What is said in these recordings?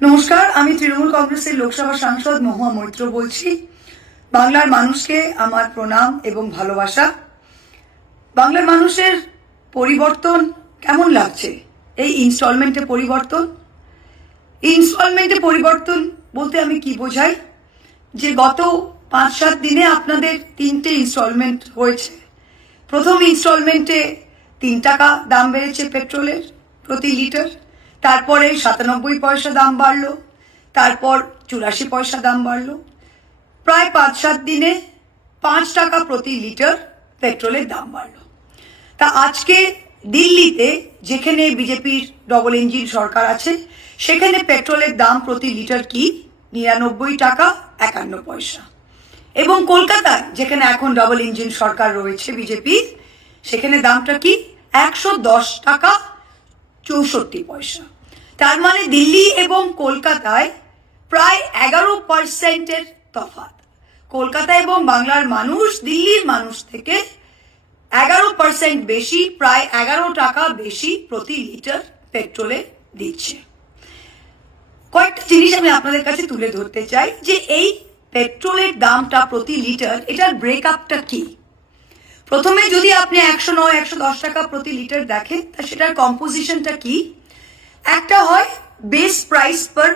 নমস্কার, আমি তৃণমূল কংগ্রেসের লোকসভা সাংসদ মহুয়া মৈত্র বলছি। বাংলার মানুষকে আমার প্রণাম এবং ভালোবাসা। বাংলার মানুষের পরিবর্তন কেমন লাগছে? এই ইনস্টলমেন্টে পরিবর্তন বলতে আমি কি বোঝাই, যে গত 5-7 দিনে আপনাদের 3টে ইনস্টলমেন্ট হয়েছে। প্রথম ইনস্টলমেন্টে 3 টাকা দাম বেড়েছে পেট্রোলের প্রতি লিটার, তারপরে 97 পয়সা দাম বাড়লো, তারপর 84 পয়সা দাম বাড়লো। প্রায় 5-7 দিনে 5 টাকা প্রতি লিটার পেট্রোলের দাম বাড়লো। তা আজকে দিল্লিতে, যেখানে বিজেপির ডবল ইঞ্জিন সরকার আছে, সেখানে পেট্রোলের দাম প্রতি লিটার কি 99 টাকা 51 পয়সা। এবং কলকাতায়, যেখানে এখন ডবল ইঞ্জিন সরকার রয়েছে বিজেপির, সেখানে দামটা কি 110 টাকা 64 পয়সা। তার মানে দিল্লি এবং কলকাতায় প্রায় 11% তফাৎ। কলকাতা এবং বাংলার মানুষ দিল্লির মানুষ থেকে 11% বেশি, প্রায় 11 টাকা বেশি প্রতি লিটার পেট্রোলে দিচ্ছে। কয়েকটা জিনিস আমি আপনাদের কাছে তুলে ধরতে চাই, যে এই পেট্রোলের দামটা প্রতি লিটার, এটার ব্রেকআপটা কি। প্রথমে যদি আপনি 109-110 টাকা প্রতি লিটার দেখেন, তা সেটার কম্পোজিশনটা কি। একটা হয় base price per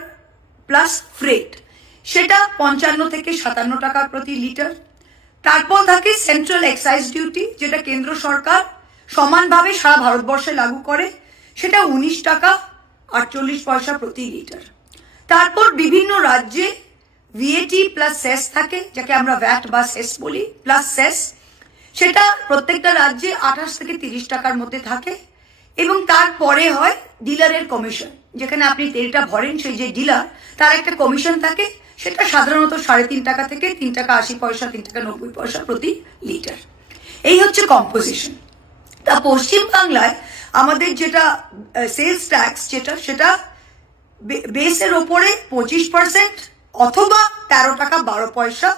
plus freight, সেটা 55 থেকে 57 টাকা প্রতি লিটার। তারপর থাকে সেন্ট্রাল এক্সাইজ ডিউটি, যেটা কেন্দ্র সরকার সমানভাবে সারা ভারতবর্ষে লাগু করে, সেটা 19 টাকা 48 পয়সা প্রতি লিটার। তারপর বিভিন্ন রাজ্যে ভিএটি প্লাস সেস থাকে, যাকে আমরা ভ্যাট বা সেস বলি, প্লাস সেস, সেটা প্রত্যেকটা রাজ্যে 28 থেকে 30 টাকার মধ্যে থাকে। এবং তারপরে হয় ডিলারের কমিশন, যেখানে আপনি তেলটা ভরেন, সেই যে ডিলার, তার একটা কমিশন থাকে, সেটা সাধারণত 3.5 টাকা থেকে 3 টাকা 80 পয়সা 3 টাকা 90 পয়সা প্রতি লিটার। এই হচ্ছে কম্পোজিশন। তা পশ্চিম বাংলায় আমাদের যেটা সেলস ট্যাক্স, সেটা বেসের ওপরে 25% অথবা 13 টাকা 12 পয়সা,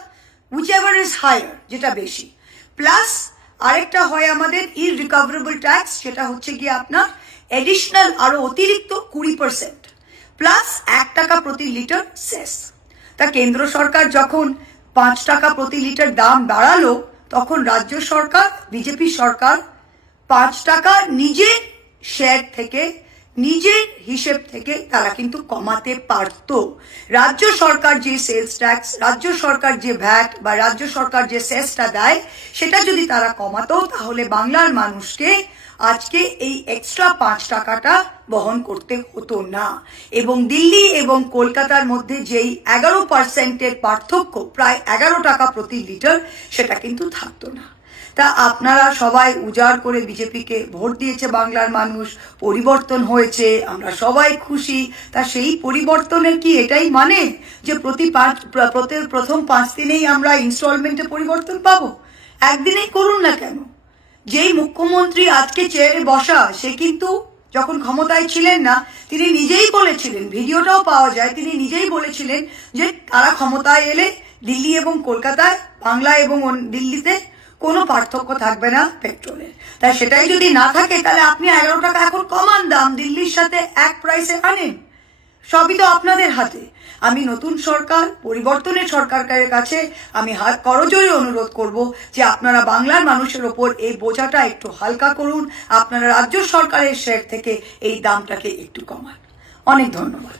উইচ এভার ইজ হায়ার, যেটা বেশি। প্লাস আরেকটা হয় আমাদের ইররিকভারেবল ট্যাক্স, সেটা হচ্ছে গিয়ে আপনার এডিশনাল আরো অতিরিক্ত 20%, প্লাস 1 টাকা প্রতি লিটার সেস। তা কেন্দ্র সরকার যখন 5 টাকা প্রতি লিটার দাম বাড়ালো, তখন রাজ্য সরকার, বিজেপি সরকার 5 টাকা নিজের শেয়ার থেকে, নিজের হিসেব থেকে তারা কিন্তু কমাতে পারত। রাজ্য সরকার যে সেলস ট্যাক্স, রাজ্য সরকার যে ভ্যাট বা রাজ্য সরকার যে সেসটা দেয়, সেটা যদি তারা কমাতো, তাহলে বাংলার মানুষকে আজকে এই এক্সট্রা 5 টাকাটা বহন করতে হতো না। এবং দিল্লি এবং কলকাতার মধ্যে যেই 11%-এর পার্থক্য, প্রায় 11 টাকা প্রতি লিটার, সেটা কিন্তু থাকতো না। তা আপনারা সবাই উজাড় করে বিজেপিকে ভোট দিয়েছে বাংলার মানুষ, পরিবর্তন হয়েছে, আমরা সবাই খুশি। তা সেই পরিবর্তনের কি এটাই মানে যে প্রথম 5 দিনেই আমরা ইনস্টলমেন্টে পরিবর্তন পাবো? একদিনেই করুন না কেন? যেই মুখ্যমন্ত্রী আজকে চেয়ারে বসা, সে কিন্তু যখন ক্ষমতায় ছিলেন না, তিনি নিজেই বলেছিলেন, ভিডিওটাও পাওয়া যায়, তিনি নিজেই বলেছিলেন যে তারা ক্ষমতায় এলে দিল্লি এবং কলকাতায়, বাংলা এবং দিল্লিতে কোনো পার্থক্য থাকবে না পেট্রোলের। তাই সেটাই যদি না থাকে, তাহলে আপনি 11 টাকা এখন কমান দাম দিল্লির সাথে এক প্রাইসে আনেন। সবই তো আপনাদের হাতে। আমি নতুন সরকার, পরিবর্তনের সরকারের কাছে আমি হাত করজোড়ে অনুরোধ করব যে আপনারা বাংলার মানুষের ওপর এই বোঝাটা একটু হালকা করুন, আপনারা রাজ্য সরকারের শেয়ার থেকে এই দামটাকে একটু কমান। অনেক ধন্যবাদ।